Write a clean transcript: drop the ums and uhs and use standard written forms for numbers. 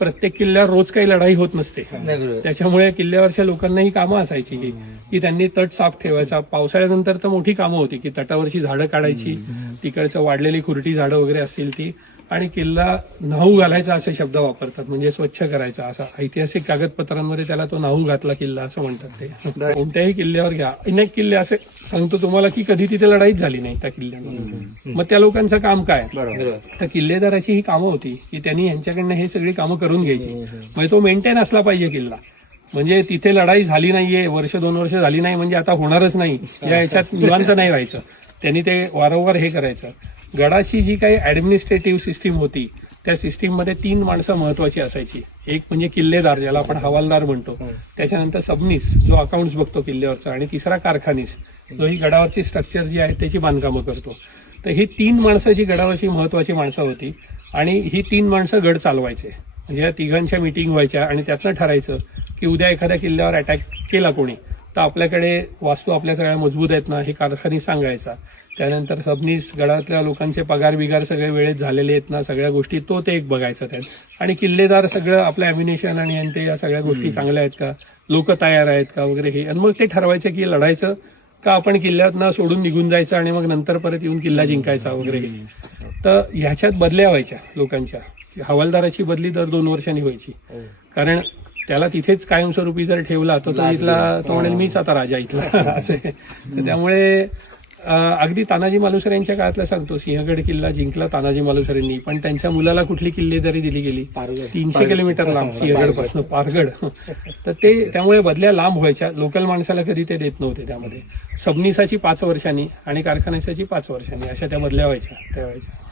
प्रत्येक किल्ल्यावर रोज काही लढाई होत नसते. त्याच्यामुळे किल्ल्यावरच्या लोकांनाही कामं असायची की त्यांनी तट साफ ठेवायचा. पावसाळ्यानंतर तर मोठी कामं होती की तटावरची झाडं काढायची, तिकडचं वाढलेली खुरटी झाडं वगैरे असतील ती, आणि किल्ला न्हाऊ घालायचा असे शब्द वापरतात, म्हणजे स्वच्छ करायचा. असा ऐतिहासिक कागदपत्रांमध्ये त्याला तो न्हाऊ घातला किल्ला असं म्हणतात ते. कोणत्याही किल्ल्यावर घ्या, अनेक किल्ले असे सांगतो तुम्हाला की कधी तिथे लढाईच झाली नाही त्या किल्ल्यावर. मग त्या लोकांचं काम काय, तर किल्लेदाराची ही कामं होती की त्यांनी यांच्याकडनं हे सगळी कामं करून घ्यायची. म्हणजे तो मेंटेन असला पाहिजे किल्ला. म्हणजे तिथे लढाई झाली नाहीये, वर्ष 2 वर्ष झाली नाही म्हणजे आता होणारच नाही या याच्यात निवांत नाही व्हायचं. त्यांनी ते वारंवार हे करायचं. गडाची जी काही ऍडमिनिस्ट्रेटिव्ह सिस्टीम होती त्या सिस्टीममध्ये 3 माणसं महत्वाची असायची. एक म्हणजे किल्लेदार, ज्याला आपण हवालदार म्हणतो, त्याच्यानंतर सबनीस जो अकाउंट्स बघतो किल्ल्यावरचा, आणि तिसरा कारखानीस जो ही गडावरची स्ट्रक्चर जी आहे त्याची बांधकामं करतो. तर ही 3 माणसं जी गडावरची महत्वाची माणसं होती, आणि ही 3 माणसं गड चालवायचे. म्हणजे या तिघांच्या मीटिंग व्हायच्या आणि त्यातनं ठरायचं की उद्या एखाद्या किल्ल्यावर अटॅक केला कोणी तर आपल्याकडे वास्तू आपल्या सगळ्या मजबूत आहेत ना हे कारखानी सांगायचा. त्यानंतर सबनीस गडातल्या लोकांचे पगार बिगार सगळे वेळेत झालेले आहेत ना, सगळ्या गोष्टी तो ते एक बघायचा त्यात. आणि किल्लेदार सगळं आपलं अम्युनिशन आणि यांचे या सगळ्या गोष्टी चांगल्या आहेत का, लोक तयार आहेत का वगैरे हे. आणि मग ते ठरवायचं की लढायचं का आपण किल्ल्यातनं सोडून निघून जायचं आणि मग नंतर परत येऊन किल्ला जिंकायचा वगैरे. तर ह्याच्यात बदल्या व्हायच्या लोकांच्या. हवालदाराची बदली दर 2 वर्षांनी व्हायची, कारण त्याला तिथेच कायमस्वरूपी जर ठेवला तर तो इथला तो म्हणेल मीच आता राजा इथला असे. त्यामुळे अगदी तानाजी मालुसरे यांच्या काळातलं सांगतो, सिंहगड किल्ला जिंकला तानाजी मालुसरेंनी, पण त्यांच्या मुलाला कुठली किल्लेदारी दिली गेली, 300 किलोमीटर लांब सिंहगडपासून पारगड. तर ते त्यामुळे बदल्या लांब व्हायच्या. लोकल माणसाला कधी ते देत नव्हते. त्यामध्ये सबनीसाची 5 वर्षांनी आणि कारखान्याची 5 वर्षांनी अशा त्या बदल्या व्हायच्या त्यावेळेच्या.